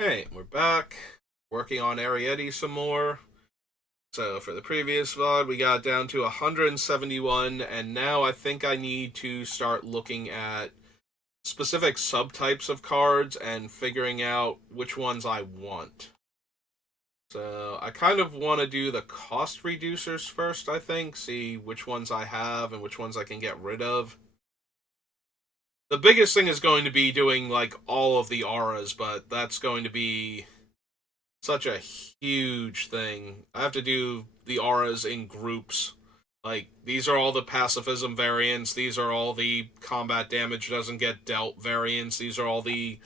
Hey, we're back. Working on Eriette some more. So for the previous VOD, we got down to 171, and now I think I need to start looking at specific subtypes of cards and figuring out which ones I want. So I kind of want to do the cost reducers first, I think, see which ones I have and which ones I can get rid of. The biggest thing is going to be doing like all of the auras, but that's going to be such a huge thing. I have to do the auras in groups. Like, these are all the pacifism variants, these are all the combat damage doesn't get dealt variants, these are all the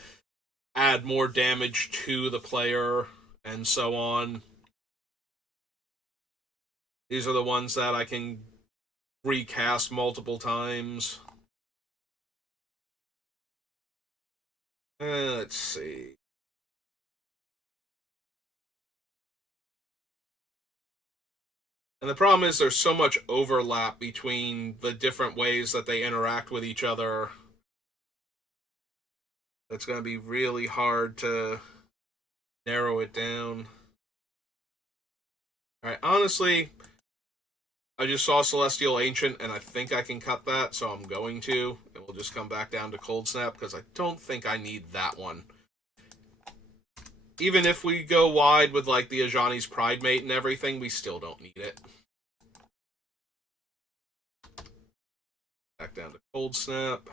add more damage to the player, and so on. These are the ones that I can recast multiple times. Let's see. And the problem is there's so much overlap between the different ways that they interact with each other. It's going to be really hard to narrow it down. Alright, honestly, I just saw Celestial Ancient, and I think I can cut that, so I'm going to. And we'll just come back down to Cold Snap, because I don't think I need that one. Even if we go wide with, like, the Ajani's Pride Mate and everything, we still don't need it. Back down to Cold Snap.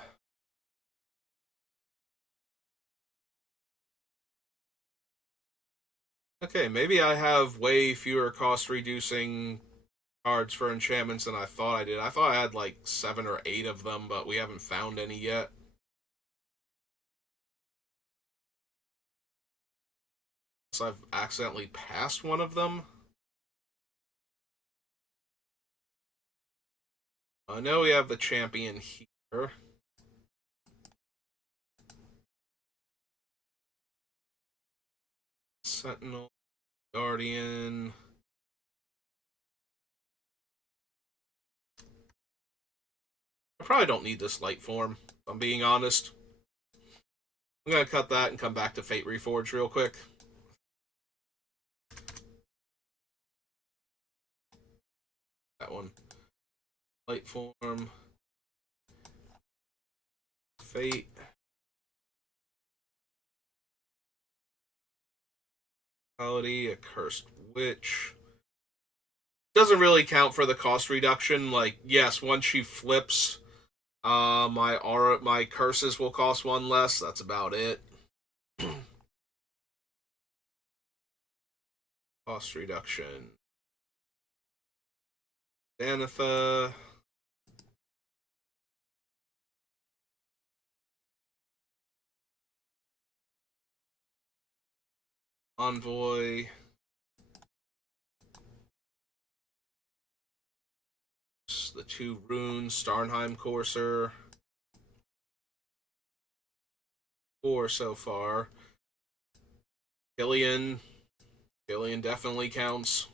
Okay, maybe I have way fewer cost-reducing cards for enchantments than I thought I did. I thought I had like 7 or 8 of them, but we haven't found any yet. So I've accidentally passed one of them. I know we have the champion here. Sentinel, Guardian. I probably don't need this light form, if I'm being honest. I'm going to cut that and come back to Fate Reforged real quick. That one. Light form. Fate. A Cursed Witch. Doesn't really count for the cost reduction. Like, yes, once she flips, my curses will cost 1 less. That's about it. Cost reduction. Danitha. Envoy. The 2 runes. Starnheim Courser. 4 so far. Killian. Killian definitely counts.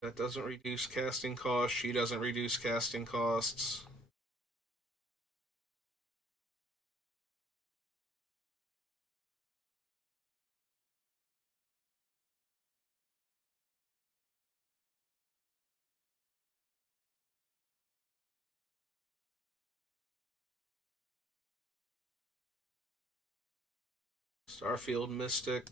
That doesn't reduce casting costs. She doesn't reduce casting costs. Starfield Mystic.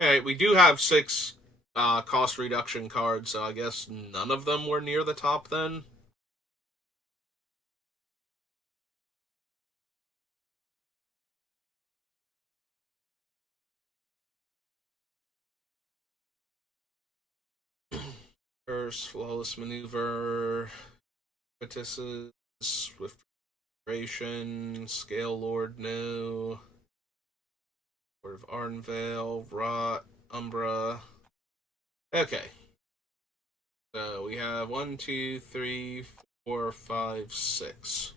Okay, we do have 6 cost reduction cards, so I guess none of them were near the top then. Curse, Flawless Maneuver, Impetuses, Swift Duration, Scale Lord, no. Lord of Ardenvale, Rot, Umbra. Okay. So we have 1, 2, 3, 4, 5, 6.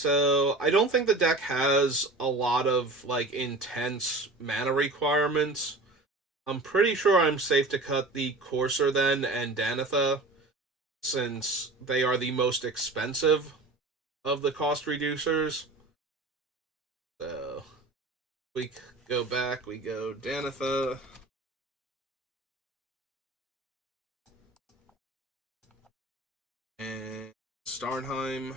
So I don't think the deck has a lot of like intense mana requirements. I'm pretty sure I'm safe to cut the Courser then and Danitha, since they are the most expensive of the cost reducers. So we go back, we go Danitha. And Starnheim.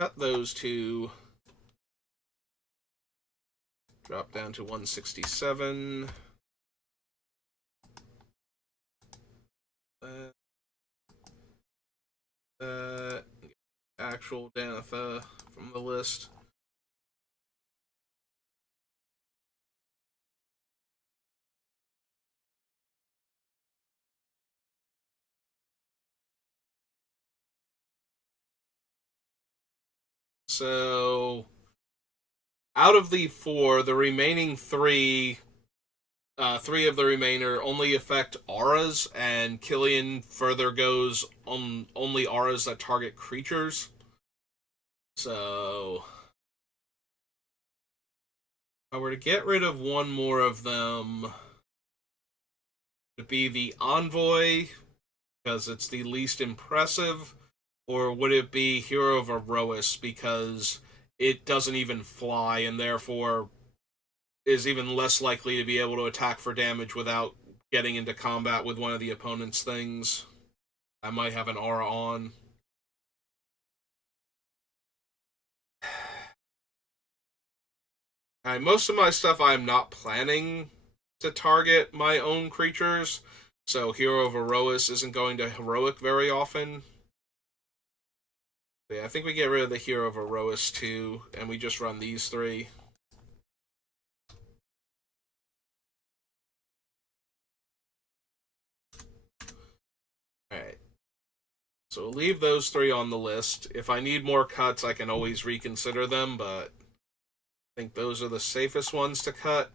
Cut those two. Drop down to 167. Actual Danitha from the list. So, out of the four, the remaining three, three of the remainder only affect auras, and Killian further goes on only auras that target creatures. So, if I were to get rid of one more of them, would it be the Envoy, because it's the least impressive, or would it be Hero of Erois because it doesn't even fly and therefore is even less likely to be able to attack for damage without getting into combat with one of the opponent's things? I might have an aura on. Alright, most of my stuff I'm not planning to target my own creatures, so Hero of Erois isn't going to heroic very often. But yeah, I think we get rid of the Hero of Erois too, and we just run these three. Alright. So we'll leave those three on the list. If I need more cuts, I can always reconsider them, but I think those are the safest ones to cut.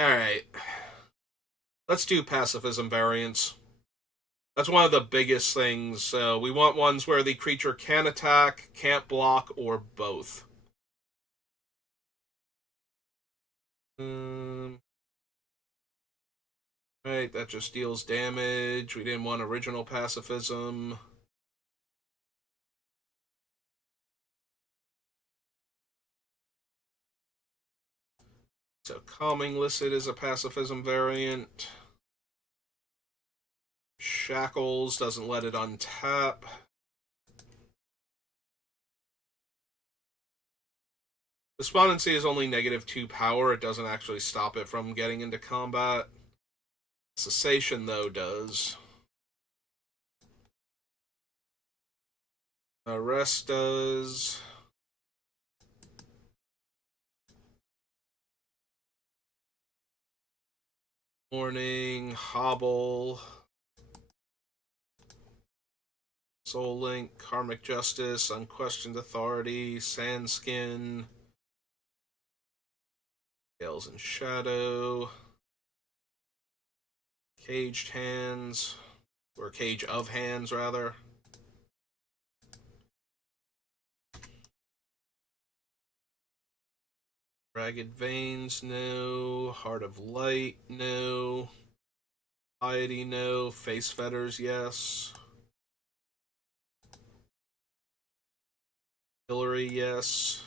Alright. Let's do pacifism variants. That's one of the biggest things. We want ones where the creature can attack, can't block, or both. Right, that just deals damage. We didn't want original pacifism. So Calming listed as a pacifism variant. Shackles doesn't let it untap. Despondency is only -2 power. It doesn't actually stop it from getting into combat. Cessation, though, does. Arrest does. Warning, Hobble. Soul Link, Karmic Justice, Unquestioned Authority, Sandskin, Gales and Shadow, Caged Hands, or Cage of Hands, rather. Ragged Veins, no. Heart of Light, no. Piety, no. Face Fetters, yes. Hillary, yes.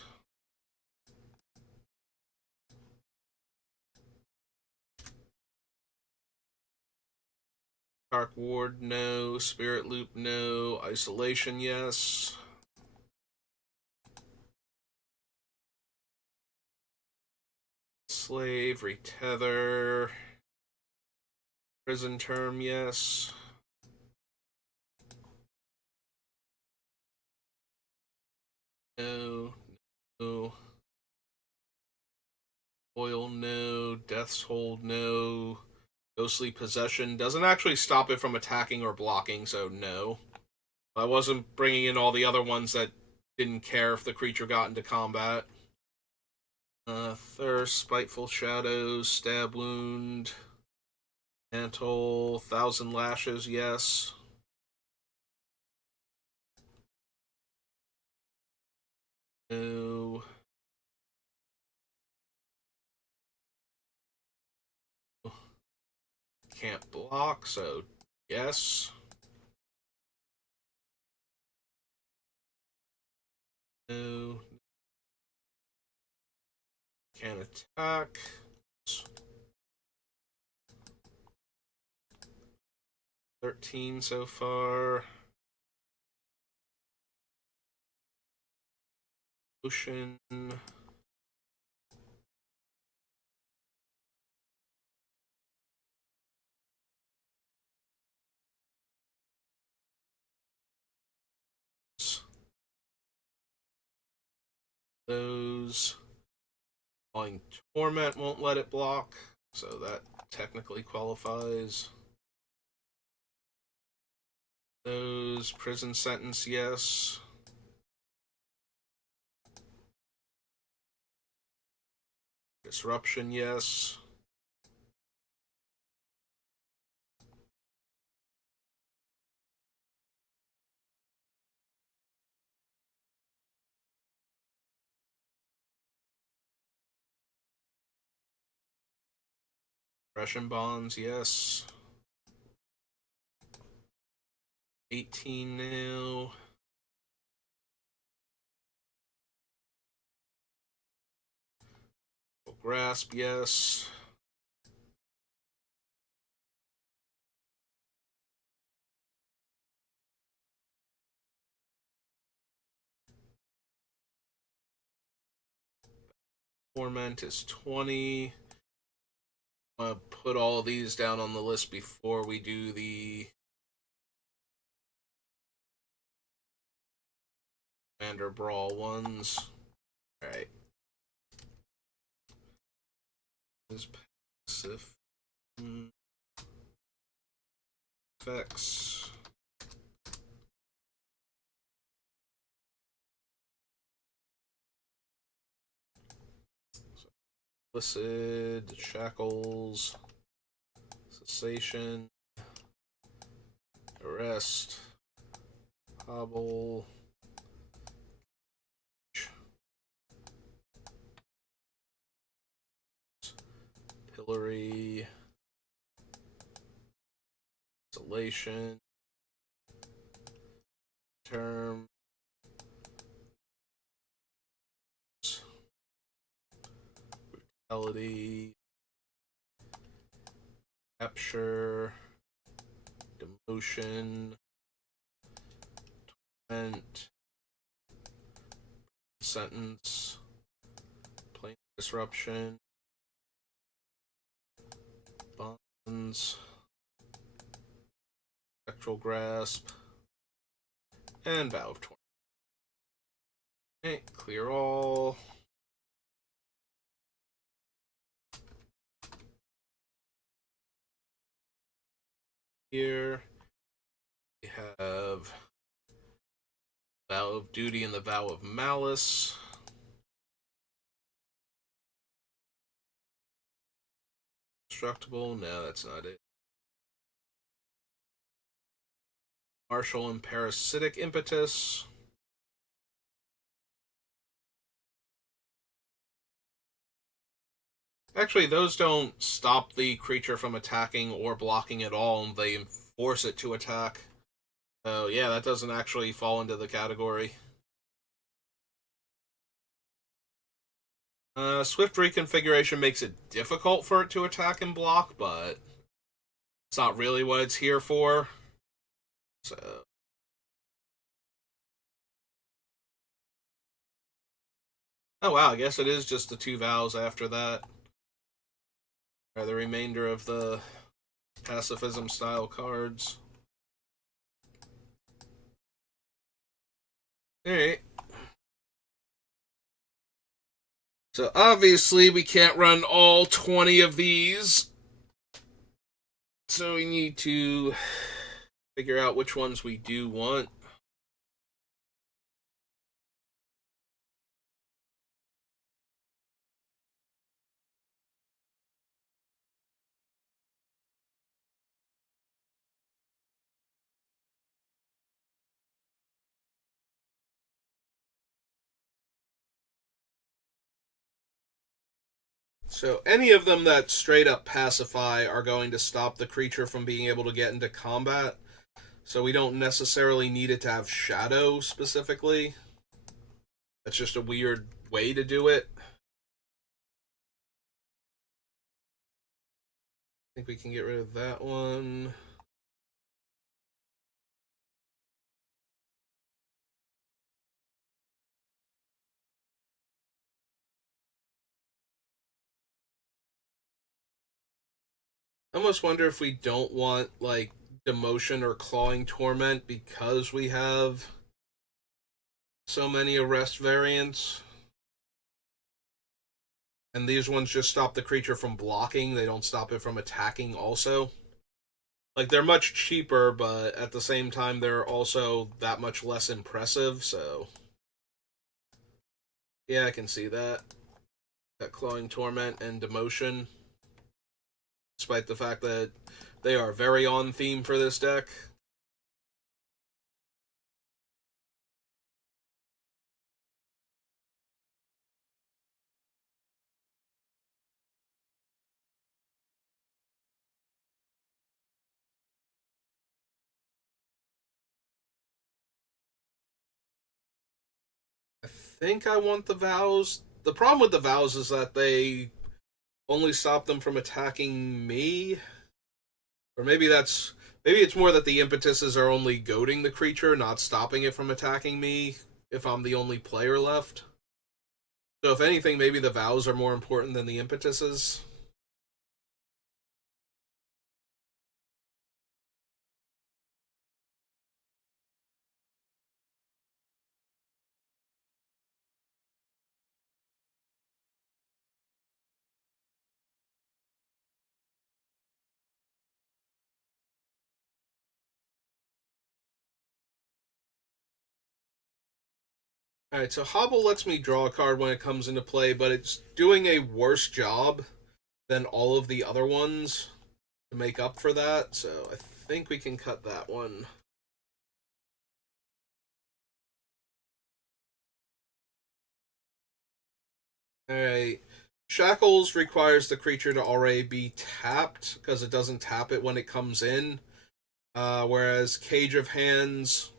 Dark Ward, no. Spirit Loop, no. Isolation, yes. Slave, Retether. Prison Term, yes. No. No. Oil, no. Death's Hold, no. Ghostly Possession doesn't actually stop it from attacking or blocking, so no. I wasn't bringing in all the other ones that didn't care if the creature got into combat. Thirst, Spiteful Shadows, Stab Wound, Mantle, 1,000 lashes, yes. No. Can't block, so yes. No. Can't attack. 13 so far. Ocean. Those. Falling Torment won't let it block, so that technically qualifies. Those. Prison Sentence, yes. Disruption, yes. Russian Bonds, yes. 18 now. Grasp, yes. Torment is 20. I'm going to put all of these down on the list before we do the Commander Brawl ones. Alright. This passive effects. Illicit, Shackles, Cessation, Arrest, Hobble, Pillory, Isolation, Term, Brutality, Capture, Demotion, Torment, Sentence, Plane Disruption, Bonds, Spectral Grasp, and Vow of Torment. Okay, clear all. Here we have Vow of Duty and the Vow of Malice. Destructible? No, that's not it. Martial and Parasitic Impetus. Actually, those don't stop the creature from attacking or blocking at all, and they force it to attack. So, yeah, that doesn't actually fall into the category. Swift reconfiguration makes it difficult for it to attack and block, but it's not really what it's here for. So, oh wow, I guess it is just the two vows after that. Or the remainder of the pacifism style cards. Alright. So obviously we can't run all 20 of these. So we need to figure out which ones we do want. So any of them that straight up pacify are going to stop the creature from being able to get into combat. So we don't necessarily need it to have shadow specifically. That's just a weird way to do it. I think we can get rid of that one. I almost wonder if we don't want, like, Demotion or Clawing Torment because we have so many arrest variants. And these ones just stop the creature from blocking, they don't stop it from attacking also. Like, they're much cheaper, but at the same time, they're also that much less impressive, so. Yeah, I can see that. That Clawing Torment and Demotion. Despite the fact that they are very on theme for this deck. I think I want the Vows. The problem with the Vows is that they only stop them from attacking me. Or maybe it's more that the impetuses are only goading the creature, not stopping it from attacking me if I'm the only player left. So if anything, maybe the Vows are more important than the impetuses. Alright, so Hobble lets me draw a card when it comes into play, but it's doing a worse job than all of the other ones to make up for that, so I think we can cut that one. Alright. Shackles requires the creature to already be tapped, because it doesn't tap it when it comes in. Whereas Cage of Hands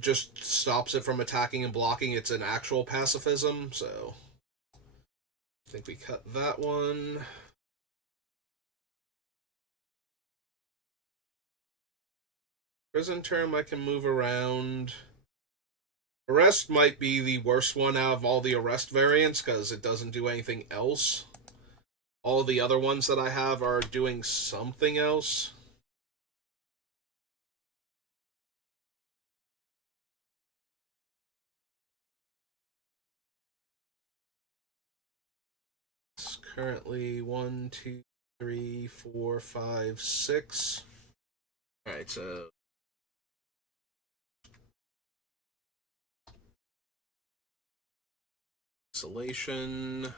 just stops it from attacking and blocking. It's an actual pacifism, so I think we cut that one. Prison Term I can move around. Arrest might be the worst one out of all the arrest variants because it doesn't do anything else. All the other ones that I have are doing something else. It's currently 1, 2, 3, 4, 5, 6. Alright, so isolation.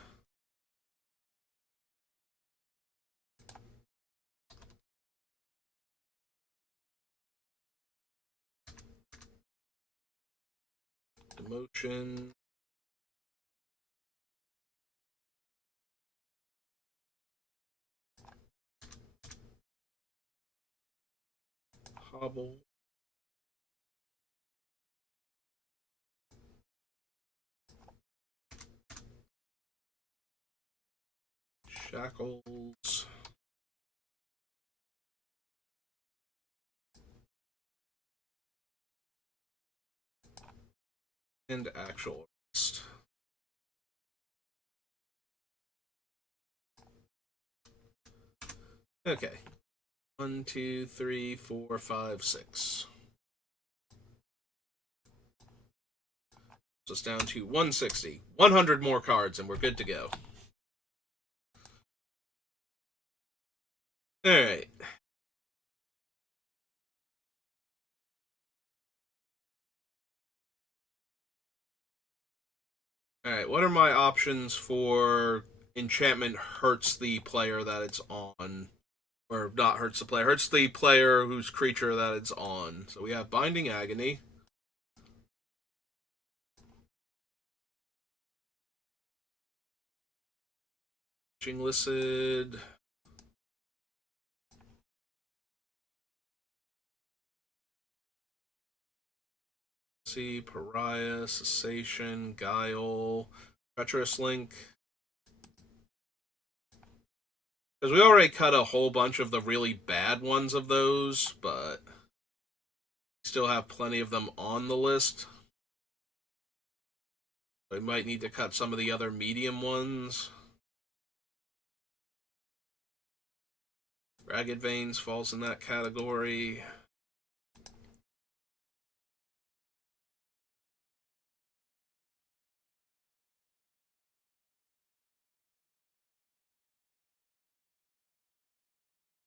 Demotion. Hobble. Shackles. And actual arrest. Okay. 1, 2, 3, 4, 5, 6. So it's down to 160. 100 more cards and we're good to go. Alright. Alright, what are my options for enchantment hurts the player that it's on? Or not hurts the player, hurts the player whose creature that it's on. So we have Binding Agony. Listed. See, Pariah, Cessation, Guile, Treacherous Link. Because we already cut a whole bunch of the really bad ones of those, but still have plenty of them on the list. We might need to cut some of the other medium ones. Ragged Veins falls in that category.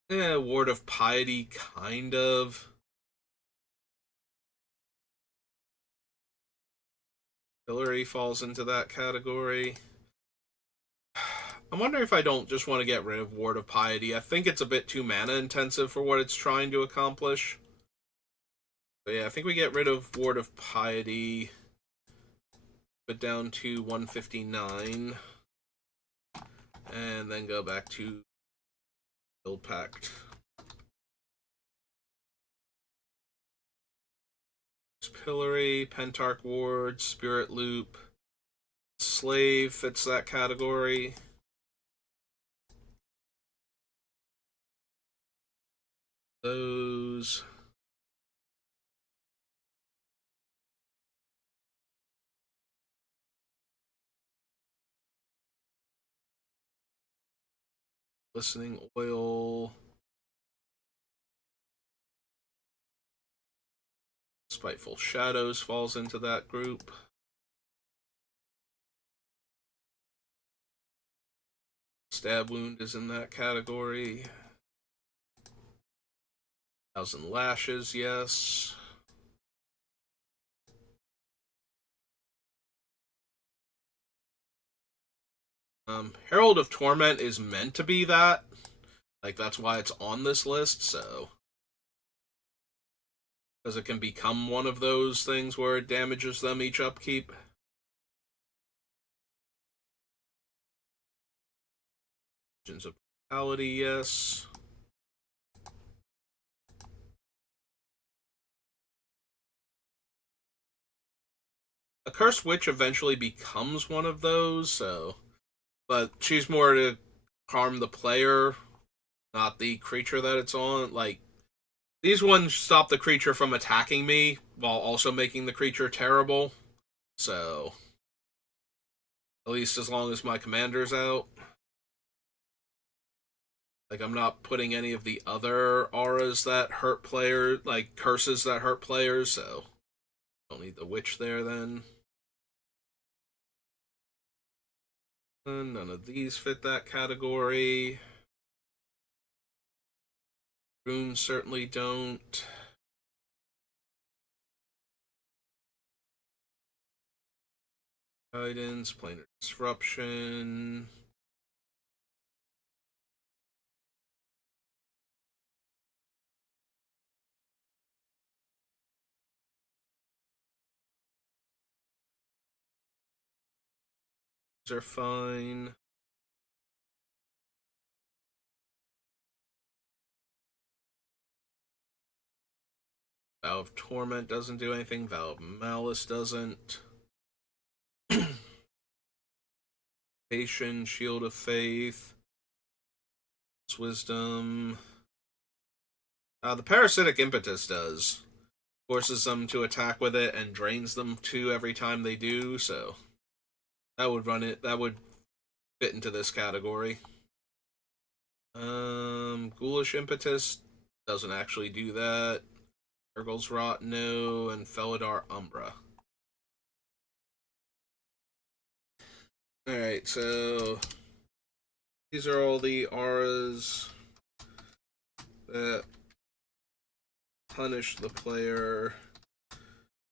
Yeah, Ward of Piety, kind of. Hillary falls into that category. I'm wondering if I don't just want to get rid of Ward of Piety. I think it's a bit too mana intensive for what it's trying to accomplish. But yeah, I think we get rid of Ward of Piety. Put down to 159. And then go back to Build Pact. Pillory, Pentarch Ward, Spirit Loop, Slave fits that category. Those. Listening Oil. Spiteful Shadows falls into that group. Stab Wound is in that category. Thousand Lashes, yes. Herald of Torment is meant to be that. Like, that's why it's on this list, so. Because it can become one of those things where it damages them each upkeep. Legends of Brutality, yes. A Cursed Witch eventually becomes one of those, so. But she's more to harm the player, not the creature that it's on. Like, these ones stop the creature from attacking me while also making the creature terrible. So, at least as long as my commander's out. Like, I'm not putting any of the other auras that hurt players, like curses that hurt players, so don't need the witch there then. And none of these fit that category. Runes certainly don't. Guidance, Planar Disruption. These are fine. Vow of Torment doesn't do anything. Vow of Malice doesn't. Patience, Shield of Faith. Wisdom. The Parasitic Impetus does. Forces them to attack with it and drains them too every time they do, so that would run it. That would fit into this category. Ghoulish Impetus doesn't actually do that. Urgle's Rot, no, and Felidar Umbra. Alright, so these are all the auras that punish the player,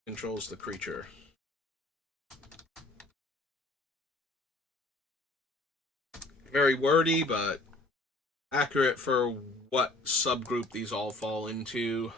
controls the creature. Very wordy, but accurate for what subgroup these all fall into.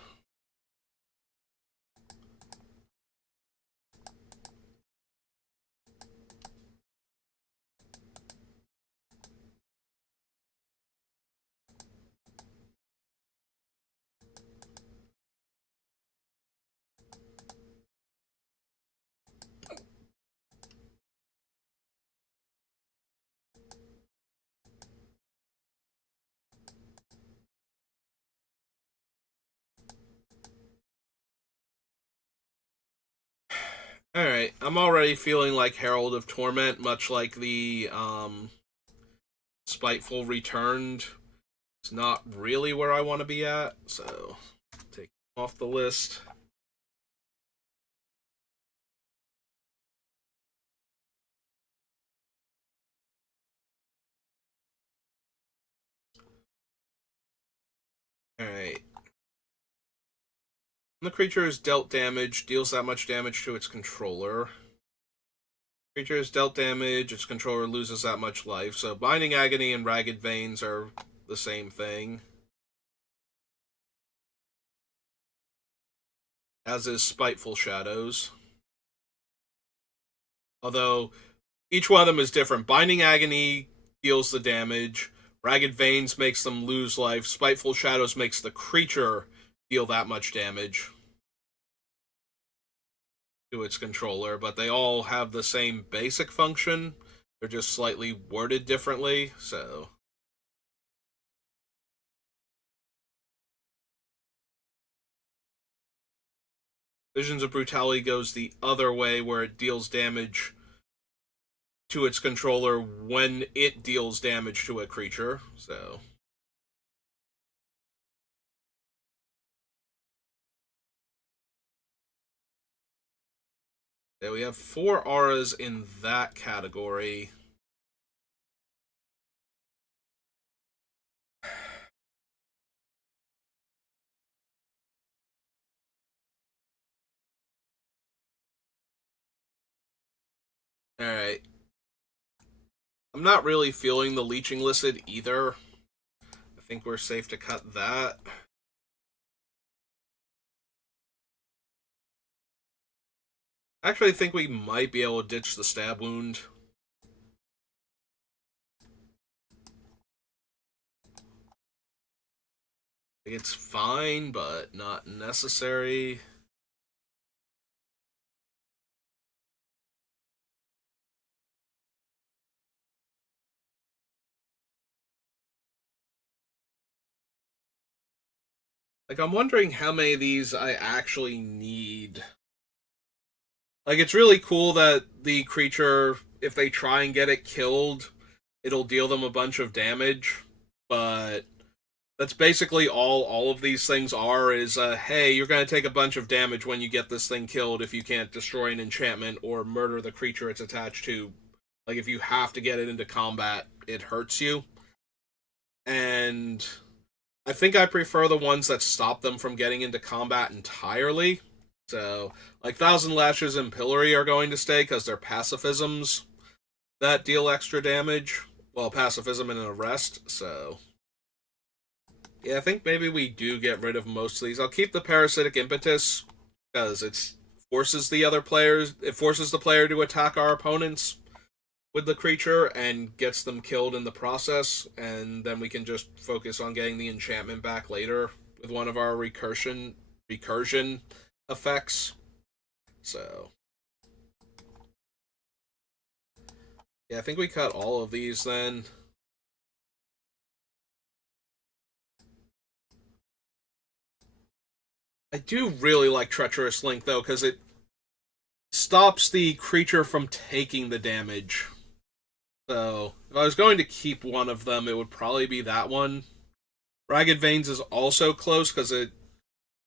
Alright, I'm already feeling like Herald of Torment, much like the Spiteful Returned. It's not really where I want to be at, so take him off the list. Alright. When the creature is dealt damage, deals that much damage to its controller. Creature is dealt damage, its controller loses that much life. So Binding Agony and Ragged Veins are the same thing. As is Spiteful Shadows. Although each one of them is different. Binding Agony deals the damage. Ragged Veins makes them lose life. Spiteful Shadows makes the creature deal that much damage to its controller, but they all have the same basic function. They're just slightly worded differently, so. Visions of Brutality goes the other way, where it deals damage to its controller when it deals damage to a creature, so. Yeah, we have 4 auras in that category. Alright. I'm not really feeling the Leeching listed either. I think we're safe to cut that. Actually, I think we might be able to ditch the Stab Wound. It's fine, but not necessary. Like, I'm wondering how many of these I actually need. Like, it's really cool that the creature, if they try and get it killed, it'll deal them a bunch of damage, but that's basically all of these things are is, hey, you're going to take a bunch of damage when you get this thing killed if you can't destroy an enchantment or murder the creature it's attached to. Like, if you have to get it into combat, it hurts you. And I think I prefer the ones that stop them from getting into combat entirely. So, like, Thousand Lashes and Pillory are going to stay because they're pacifisms that deal extra damage. Well, pacifism and an arrest, so. Yeah, I think maybe we do get rid of most of these. I'll keep the Parasitic Impetus because it forces the other players. It forces the player to attack our opponents with the creature and gets them killed in the process, and then we can just focus on getting the enchantment back later with one of our recursion effects. So yeah, I think we cut all of these then. I do really like Treacherous Link though, because it stops the creature from taking the damage. So if I was going to keep one of them, it would probably be that one. Ragged Veins is also close because it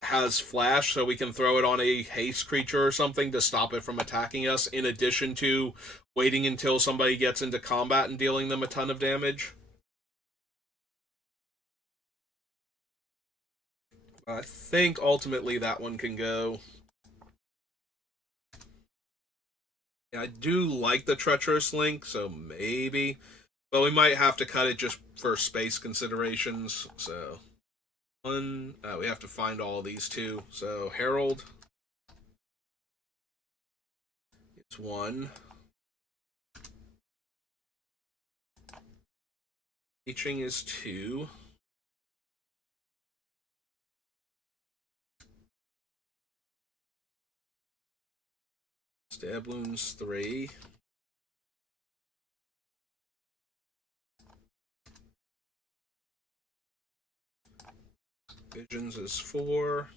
has flash, so we can throw it on a haste creature or something to stop it from attacking us, in addition to waiting until somebody gets into combat and dealing them a ton of damage. I think ultimately that one can go. Yeah, I do like the Treacherous Link, so maybe. But we might have to cut it just for space considerations, so. We have to find all of these too. So, Herald. It's 1. Teaching is 2. Stab Wounds 3. Visions is 4.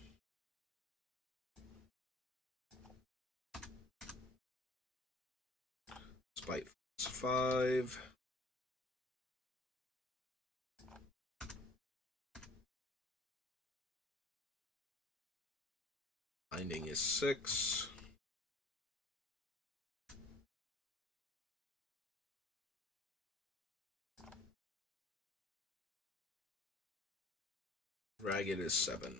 Spite 5. Binding is 6. Ragged is 7.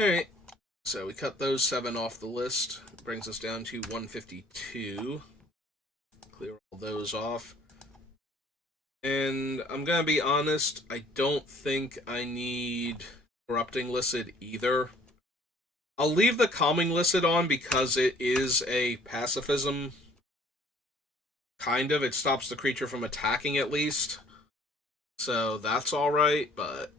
Alright, so we cut those 7 off the list. It brings us down to 152. Clear all those off. And I'm gonna be honest, I don't think I need Corrupting listed either. I'll leave the Calming listed on because it is a pacifism. Kind of. It stops the creature from attacking at least. So that's alright, but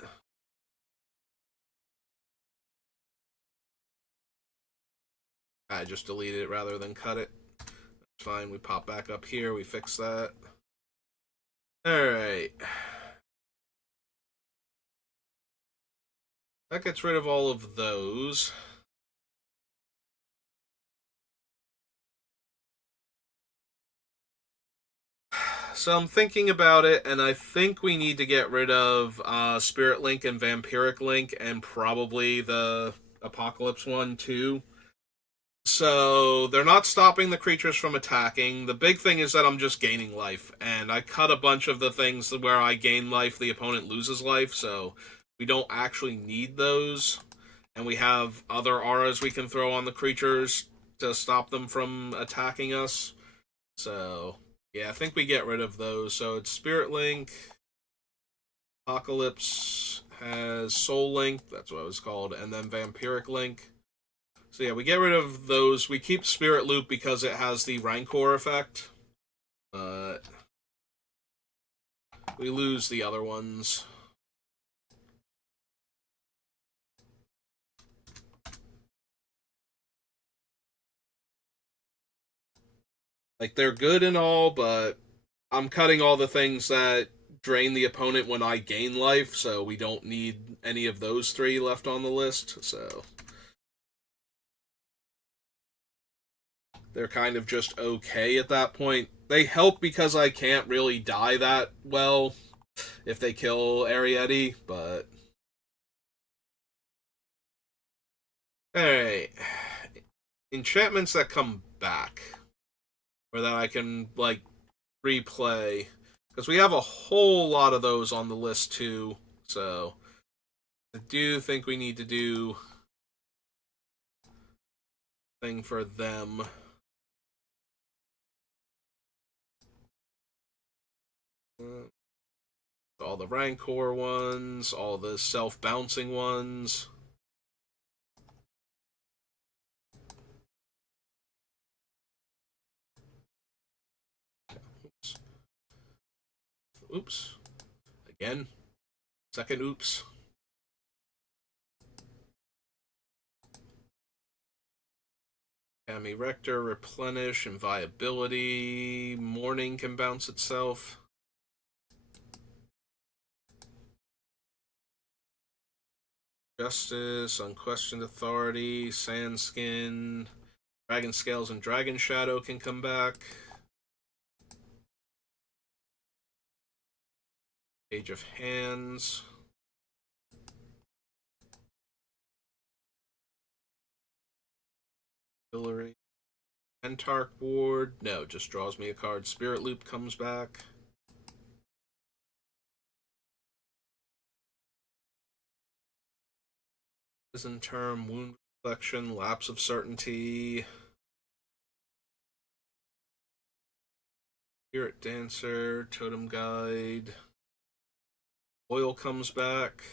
I just deleted it rather than cut it. That's fine. We pop back up here. We fix that. Alright. That gets rid of all of those. So I'm thinking about it, and I think we need to get rid of Spirit Link and Vampiric Link, and probably the Apocalypse one too. So they're not stopping the creatures from attacking. The big thing is that I'm just gaining life, and I cut a bunch of the things where I gain life, the opponent loses life, so we don't actually need those. And we have other auras we can throw on the creatures to stop them from attacking us. So yeah, I think we get rid of those. So it's Spirit Link. Apocalypse has Soul Link, that's what it was called, and then Vampiric Link. So yeah, we get rid of those. We keep Spirit Loop because it has the Rancor effect. But we lose the other ones. Like, they're good and all, but I'm cutting all the things that drain the opponent when I gain life, so we don't need any of those 3 left on the list, so they're kind of just okay at that point. They help because I can't really die that well if they kill Eriette, but alright. Enchantments that come back. Or that I can, like, replay. Because we have a whole lot of those on the list, too. So, I do think we need to do a thing for them. All the Rancor ones, all the self-bouncing ones. Oops. Oops. Again. Second oops. Cami Rector, Replenish, Inviolability. Morning can bounce itself. Justice, Unquestioned Authority, Sandskin, Dragon Scales and Dragon Shadow can come back. Page of Hands. Hillary. Pentarch Ward. No, just draws me a card. Spirit Loop comes back. Prison Term, Wound Reflection, Lapse of Certainty. Spirit Dancer, Totem Guide. Oil comes back.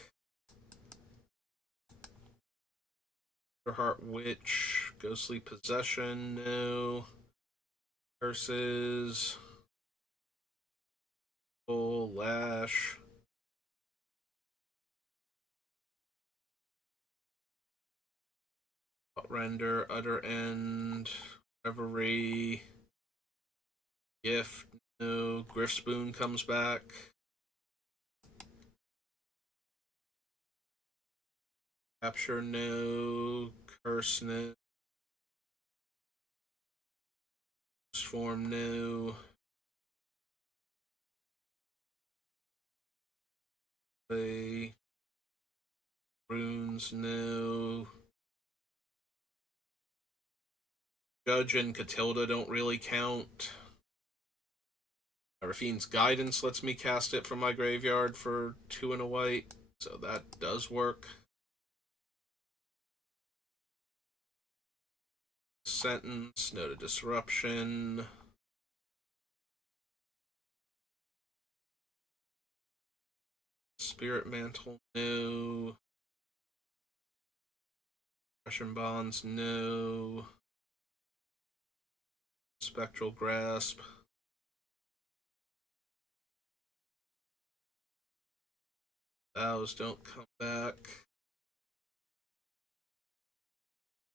Heart Witch, Ghostly Possession, no. Curses. Full Lash. Render, Utter End, Reverie. Gift, no. Griff Spoon comes back. Capture, no. Curse, no. Form, no. Play. Runes, no. Judge and Catilda don't really count. Rafine's Guidance lets me cast it from my graveyard for 2 and a white, so that does work. Sentence, Note of Disruption. Spirit Mantle, no. Russian Bonds, no. Spectral Grasp. Vows don't come back.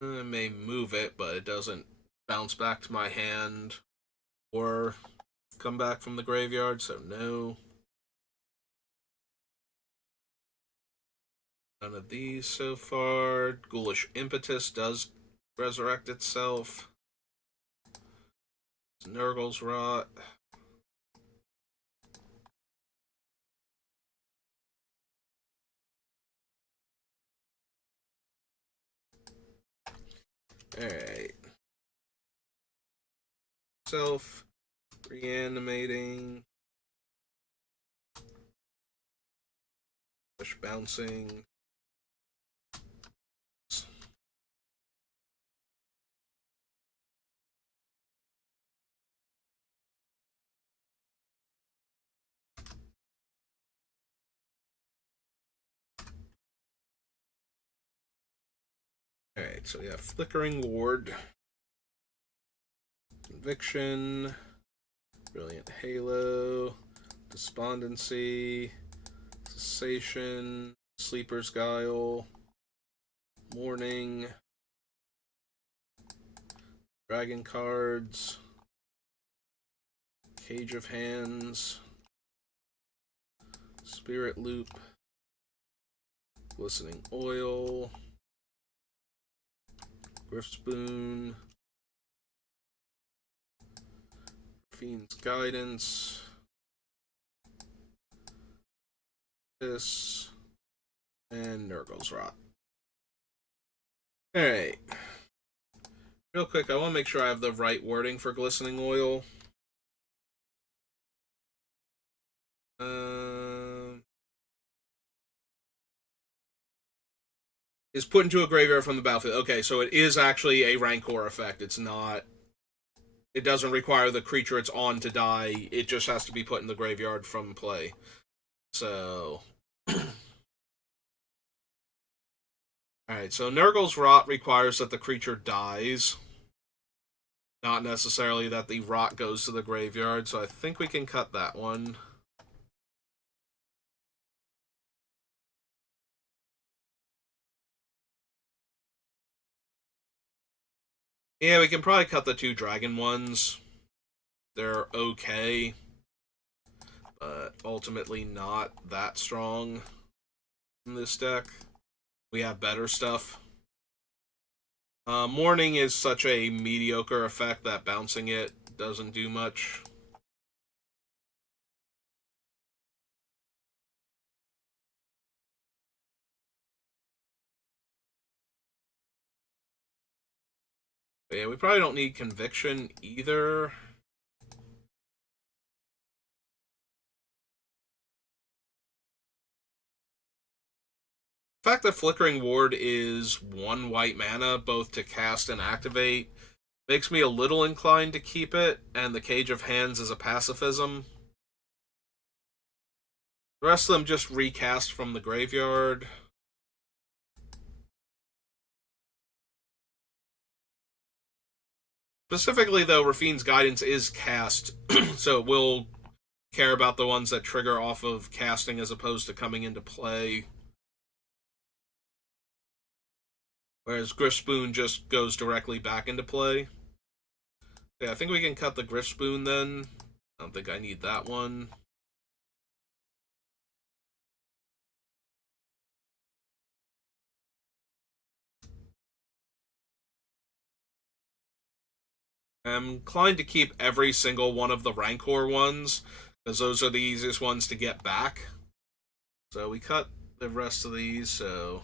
I may move it, but it doesn't bounce back to my hand or come back from the graveyard, so no. None of these so far. Ghoulish Impetus does resurrect itself. Nurgle's Rot. Alright. Self. Reanimating. Push bouncing. Alright, so we have Flickering Ward. Conviction. Brilliant Halo. Despondency. Cessation. Sleeper's Guile. Mourning. Dragon Cards. Cage of Hands. Spirit Loop. Glistening Oil. Griffspoon. Fiend's Guidance. This. And Nurgle's Rot. Alright. Real quick, I want to make sure I have the right wording for Glistening Oil. Is put into a graveyard from the battlefield. Okay, so it is actually a Rancor effect. It's not... It doesn't require the creature it's on to die. It just has to be put in the graveyard from play. So... Alright, so Nurgle's Rot requires that the creature dies. Not necessarily that the rot goes to the graveyard, so I think we can cut that one. Yeah, we can probably cut the 2 dragon ones. They're okay, but ultimately not that strong in this deck. We have better stuff. Mourning is such a mediocre effect that bouncing it doesn't do much. But yeah, we probably don't need Conviction either. The fact that Flickering Ward is 1 white mana, both to cast and activate, makes me a little inclined to keep it, and the Cage of Hands is a pacifism. The rest of them just recast from the graveyard. Specifically, though, Rafine's Guidance is cast, so it will care about the ones that trigger off of casting as opposed to coming into play. Whereas Griffspoon just goes directly back into play. Yeah, I think we can cut the Griffspoon then. I don't think I need that one. I'm inclined to keep every single one of the Rancor ones, because those are the easiest ones to get back. So we cut the rest of these, so...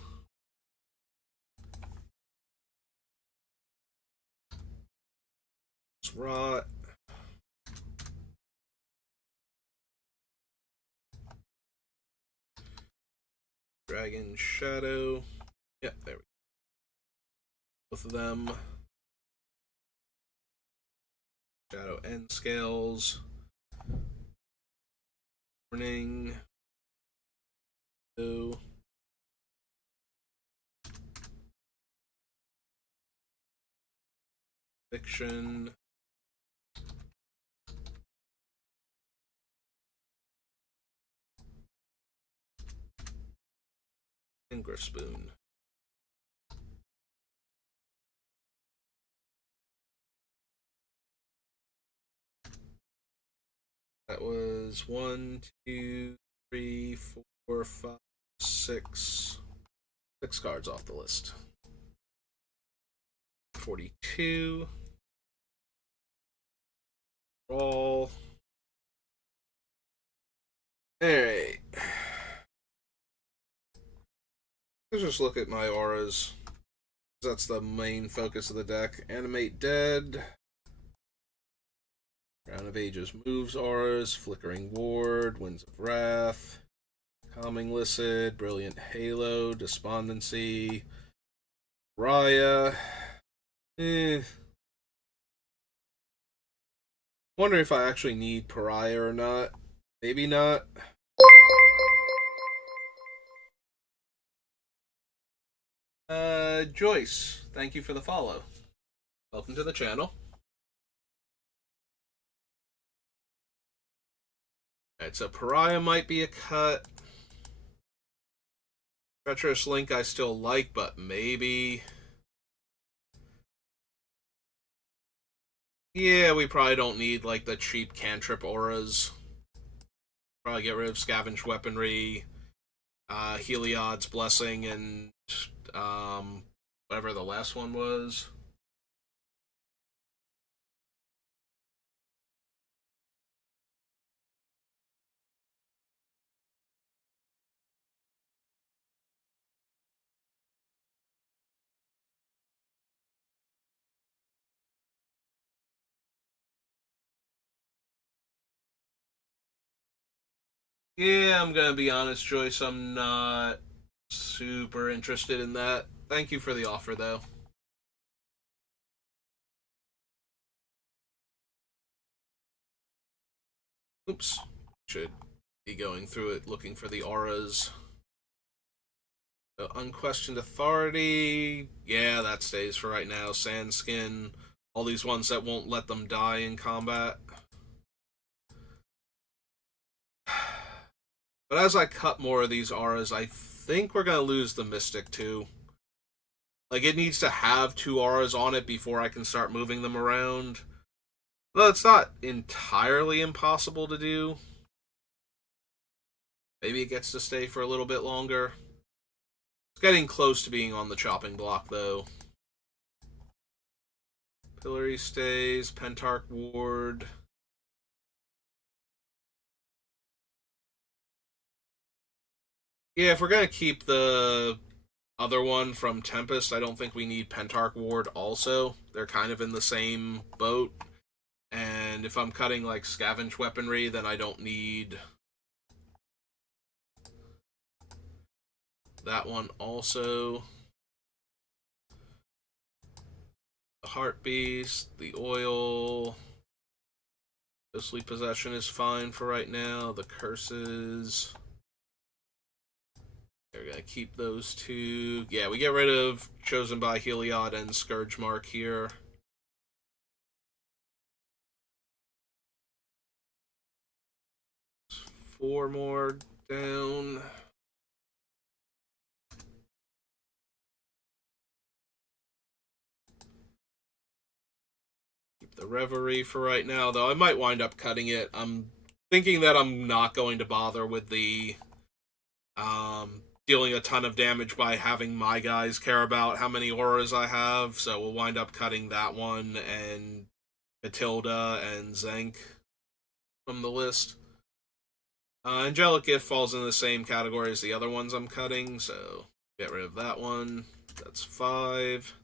It's rot. Dragon Shadow. Yep, there we go. Both of them. Shadow End Scales. Warning. So. Fiction. Finger Spoon. That was 1, 2, 3, 4, 5, 6. 6 cards off the list. 42. Roll. Alright. Let's just look at my auras. That's the main focus of the deck. Animate Dead. Crown of Ages moves auras. Flickering Ward. Winds of Wrath. Calming Licid. Brilliant Halo. Despondency. Raya. Wonder if I actually need Pariah or not. Maybe not. Joyce, thank you for the follow. Welcome to the channel. Alright, so Pariah might be a cut. Treacherous Link I still like, but maybe... Yeah, we probably don't need, like, the cheap cantrip auras. Probably get rid of Scavenged Weaponry, Heliod's Blessing, and whatever the last one was. Yeah, I'm gonna be honest, Joyce, I'm not super interested in that. Thank you for the offer, though. Oops. Should be going through it looking for the auras. So, Unquestioned Authority. Yeah, that stays for right now. Sandskin. All these ones that won't let them die in combat. But as I cut more of these auras, I think we're going to lose the Mystic, too. Like, it needs to have 2 auras on it before I can start moving them around. Well, it's not entirely impossible to do. Maybe it gets to stay for a little bit longer. It's getting close to being on the chopping block, though. Pillory stays, Pentarch Ward. Yeah, if we're going to keep the other one from Tempest, I don't think we need Pentarch Ward also. They're kind of in the same boat. And if I'm cutting, like, Scavenged Weaponry, then I don't need that one also. The Heart Beast, the Oil. Ghostly Possession is fine for right now. The Curses. We're going to keep those 2. Yeah, we get rid of Chosen by Heliod and Scourge Mark here. Four more down. Keep the Reverie for right now, though I might wind up cutting it. I'm thinking that I'm not going to bother with the dealing a ton of damage by having my guys care about how many auras I have, so we'll wind up cutting that one and Matilda and Zank from the list. Angelic Gift falls in the same category as the other ones I'm cutting, so get rid of that one. That's 5.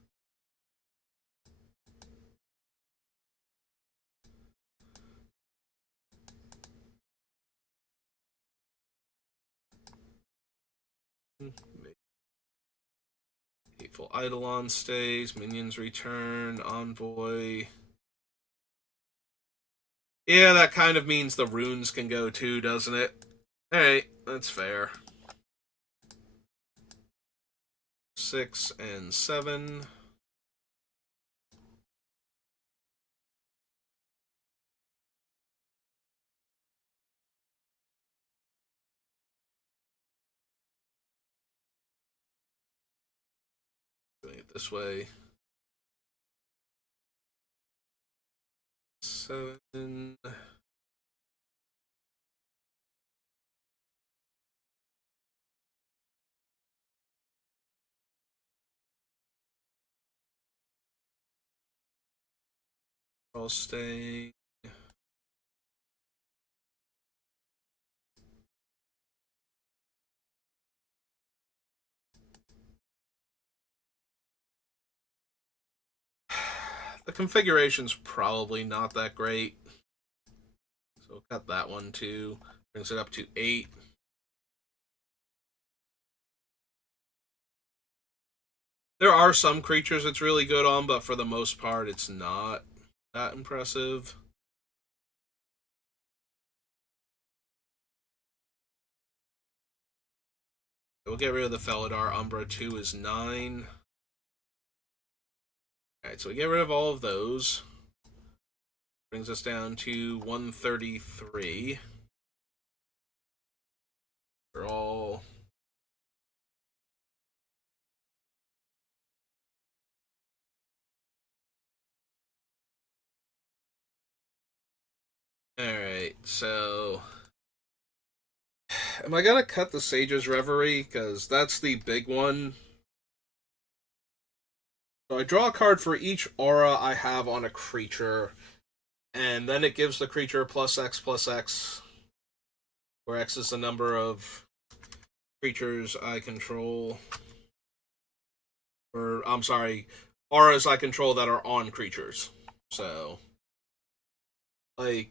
Hateful Eidolon stays. Minions return. Envoy. Yeah, that kind of means the runes can go too, doesn't it? Alright, that's fair. 6 and 7. Doing it this way. 7. I'll stay. The configuration's probably not that great. So we'll cut that one too. Brings it up to 8. There are some creatures it's really good on, but for the most part, it's not that impressive. We'll get rid of the Felidar. Umbra 2 is 9. Alright, so we get rid of all of those. Brings us down to 133. For all. Alright, so. Am I gonna cut the Sage's Reverie? Because that's the big one. So I draw a card for each aura I have on a creature, and then it gives the creature +X, where X is the number of creatures I control. Or, I'm sorry, auras I control that are on creatures. So, like,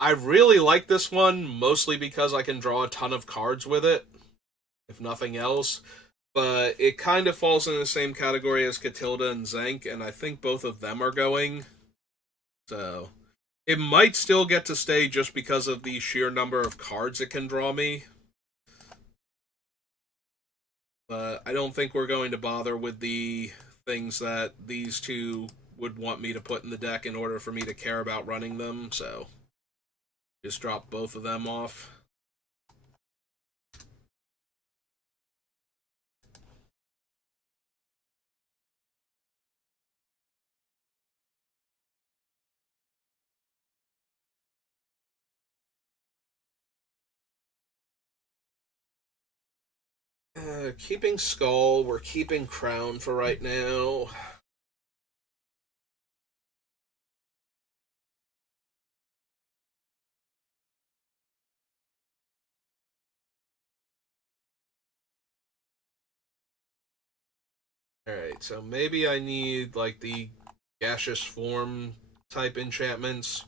I really like this one, mostly because I can draw a ton of cards with it, if nothing else. But it kind of falls in the same category as Catilda and Zank, and I think both of them are going. So, it might still get to stay just because of the sheer number of cards it can draw me. But I don't think we're going to bother with the things that these two would want me to put in the deck in order for me to care about running them, so just drop both of them off. Keeping Skull, we're keeping Crown for right now. Alright, so maybe I need, like, the gaseous form type enchantments.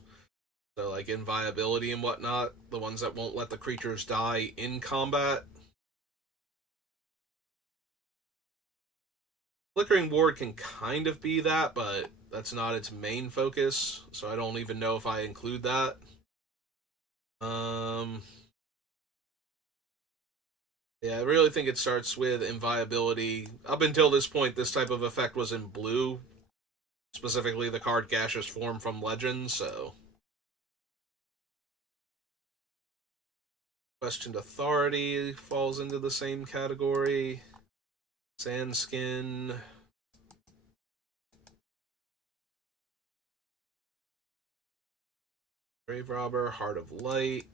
So, like, inviolability and whatnot. The ones that won't let the creatures die in combat. Flickering Ward can kind of be that, but that's not its main focus, so I don't even know if I include that. Yeah, I really think it starts with inviolability. Up until this point, this type of effect was in blue, specifically the card Gaseous Form from Legends, so. Questioned Authority falls into the same category. Sandskin. Grave Robber, Heart of Light.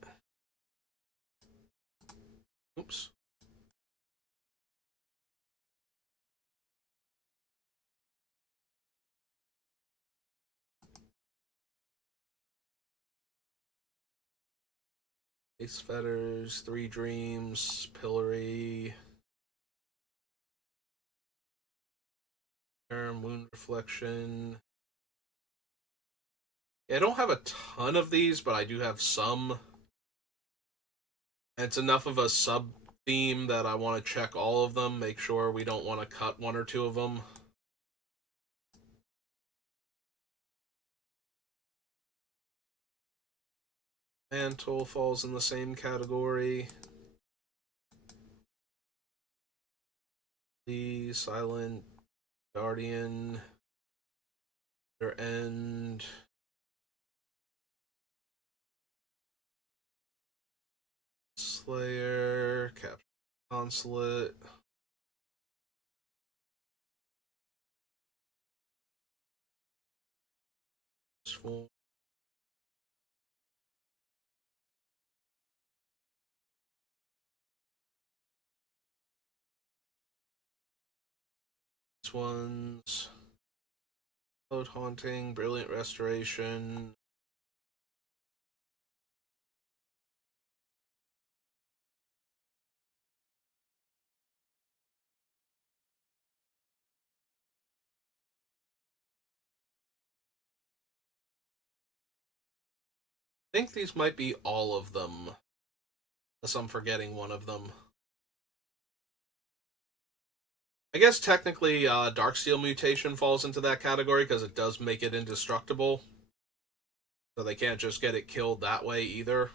Oops. Ace Fetters, Three Dreams, Pillory, Wound Reflection. Yeah, I don't have a ton of these, but I do have some. And it's enough of a sub-theme that I want to check all of them, make sure we don't want to cut one or two of them. Mantle falls in the same category. The Silent Guardian, their end. Slayer, Capture Consulate. These ones. Code Haunting, Brilliant Restoration. I think these might be all of them, unless I'm forgetting one of them. I guess technically Darksteel Mutation falls into that category because it does make it indestructible. So they can't just get it killed that way either.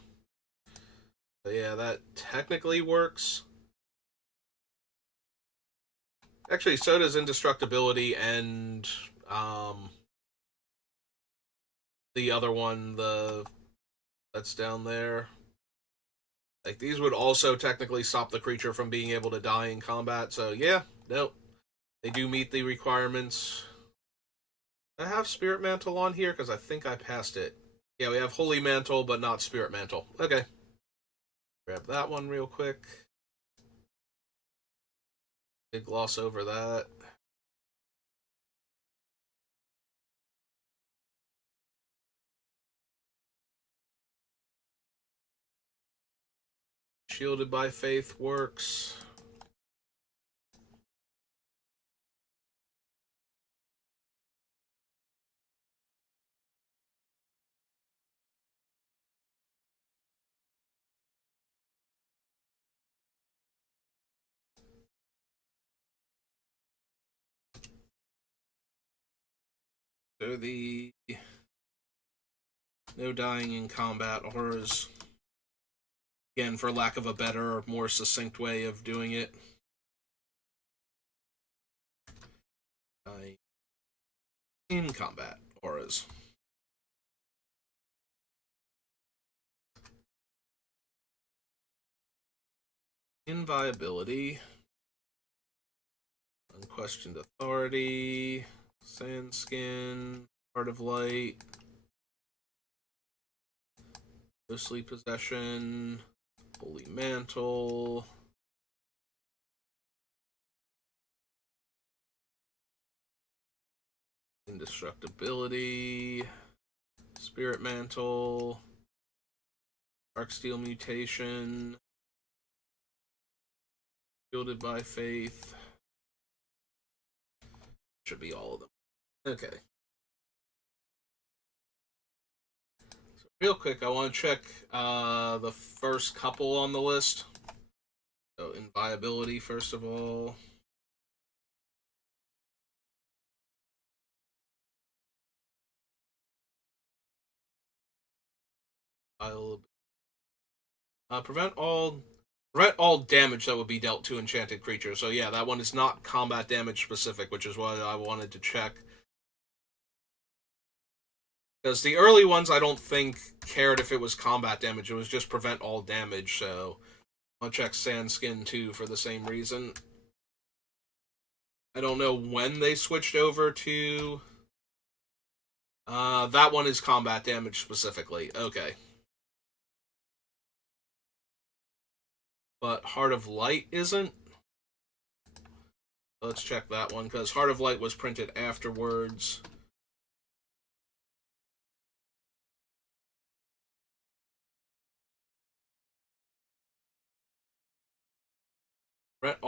So yeah, that technically works. Actually, so does Indestructibility and the other one, that's down there. Like, these would also technically stop the creature from being able to die in combat. So yeah, no, they do meet the requirements. I have Spirit Mantle on here because I think I passed it. Yeah, we have Holy Mantle, but not Spirit Mantle. Okay. Grab that one real quick. Did gloss over that. Shielded by Faith works. So the no dying in combat auras. Again, for lack of a better or more succinct way of doing it. In combat auras. Inviolability. Unquestioned authority. Sandskin. Heart of Light. Ghostly Possession. Holy Mantle. Indestructibility. Spirit Mantle. Darksteel Mutation. Shielded by Faith. Should be all of them. Okay. So real quick, I want to check the first couple on the list. So, Inviolability, first of all. Prevent all damage that would be dealt to enchanted creatures. So yeah, that one is not combat damage specific, which is what I wanted to check. Because the early ones I don't think cared if it was combat damage. It was just prevent all damage. So I'll check Sandskin too for the same reason. I don't know when they switched over to that one is combat damage specifically. Okay. But Heart of Light isn't. Let's check that one, because Heart of Light was printed afterwards.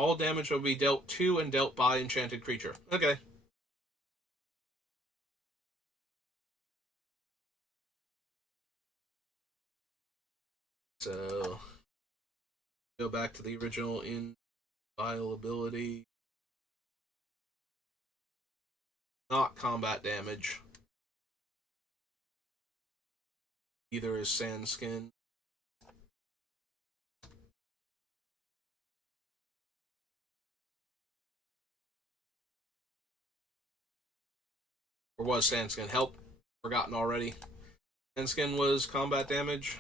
all damage will be dealt to and dealt by enchanted creature. Okay. So, go back to the original inviolability. Not combat damage. Either is Sandskin. Or was Sandskin? Help. Forgotten already. Sandskin was combat damage.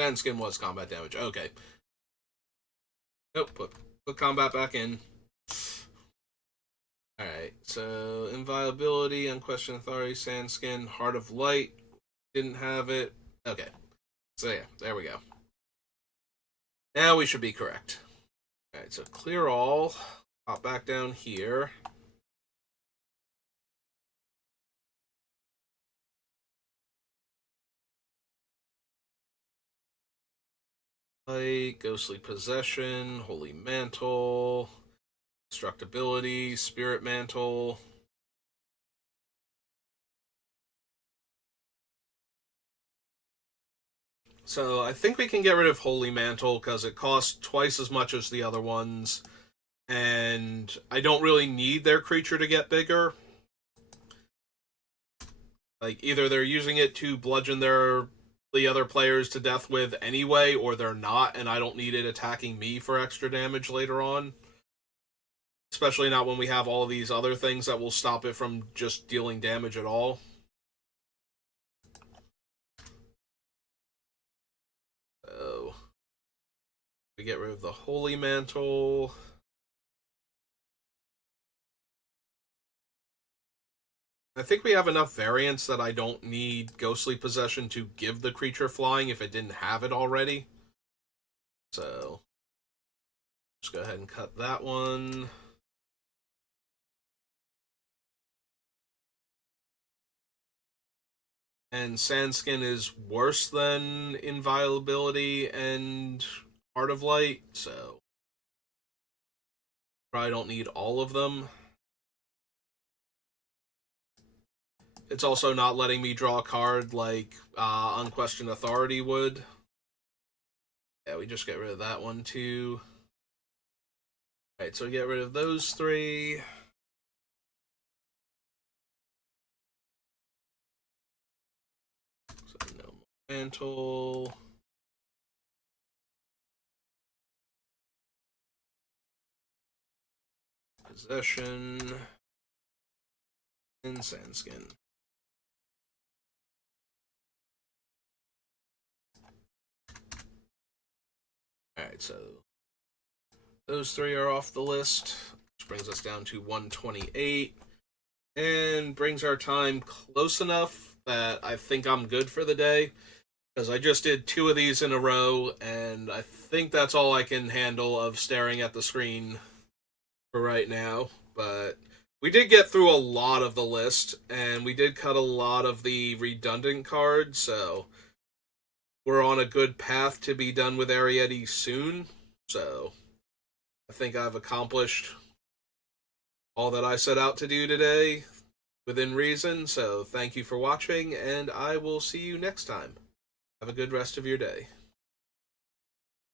Sandskin was combat damage. Okay. Nope. Put combat back in. Alright, so Inviolability, Unquestioned Authority, Sandskin, Heart of Light. Didn't have it. Okay. So yeah, there we go. Now we should be correct. Alright, so clear all. Pop back down here. Light, Ghostly Possession, Holy Mantle, Destructibility, Spirit Mantle. So I think we can get rid of Holy Mantle because it costs twice as much as the other ones, and I don't really need their creature to get bigger. Like, either they're using it to bludgeon the other players to death with anyway, or they're not, and I don't need it attacking me for extra damage later on. Especially not when we have all of these other things that will stop it from just dealing damage at all. So, we get rid of the Holy Mantle. I think we have enough variants that I don't need Ghostly Possession to give the creature flying if it didn't have it already. So, just go ahead and cut that one. And Sandskin is worse than Inviolability and Heart of Light, so probably don't need all of them. It's also not letting me draw a card like Unquestioned Authority would. Yeah, we just get rid of that one too. Alright, so get rid of those three. So no Mantle. Possession. And Sandskin. Alright, so those three are off the list, which brings us down to 128, and brings our time close enough that I think I'm good for the day, because I just did 2 of these in a row, and I think that's all I can handle of staring at the screen for right now. But we did get through a lot of the list, and we did cut a lot of the redundant cards, so we're on a good path to be done with Eriette soon. So I think I've accomplished all that I set out to do today within reason. So thank you for watching, and I will see you next time. Have a good rest of your day.